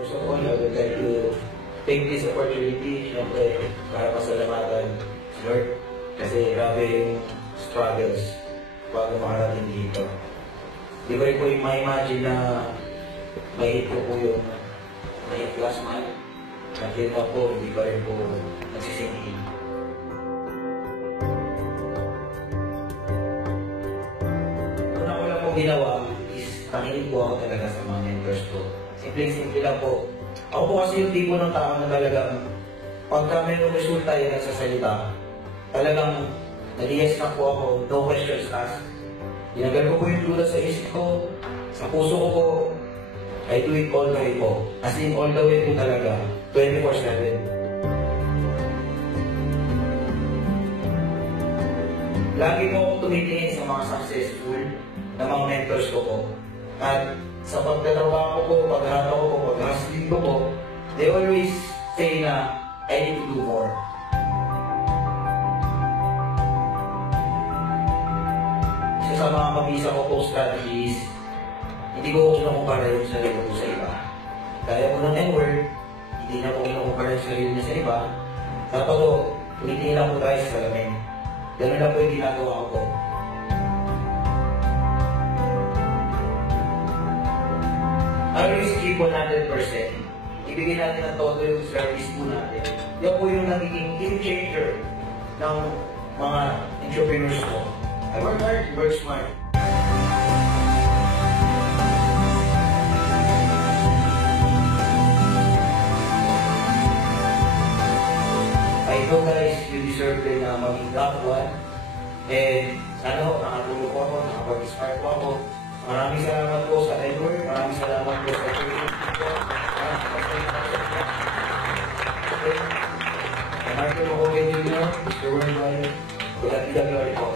First of all, I would like to take this opportunity, syempre, para pasalamatan si Lord. Kasi grabe yung struggles bago makarating dito. Di ba rin po yung ma-imagine na may hit ko po yung may hit last month. Until na po, hindi pa rin po nagsisingin. Una ko lang po ginawa is nakinig po ako talaga sa mga mentors ko. Simple-simple lang po. Ako po kasi yung tipo ng tao na talagang pagka mayroong resulta yung nagsasalita, talagang nag-yes na po ako, no questions asked. Ginagal ko po yung duda sa isip ko, sa puso ko po, I do it all the way po. As in, all the way po talaga, 24/7. Lagi po akong tumitingin sa mga successful na mga mentors ko po. At sa pagtatrabaho ko, paghahanap ko, pag-hustling ko po, they always say na, I need to do more. Isa sa mga mabisa ko po strategies, hindi ko kinukumpara yung sarili ko sa iba. Kaya ko ng N-word, hindi na po kinukumpara yung sarili niya sa iba. Dapat po, tumitingin lang po tayo sa salamin. Ganun lang po yung ginagawa ko po. Always keep 100%. Ibigay natin ang todo yung service po natin. Yan po yung nagiging game changer ng mga entrepreneurs ko. I work hard, work smart. I know guys, you deserve din na maging top one. And sana ho, nakatulog po ako, nakapag-inspire po ako. Maraming salamat po sa Edward, maraming salamat po sa Edward. Marco Mohoven Jr., Mr. Worldwide, Kulat Glory po.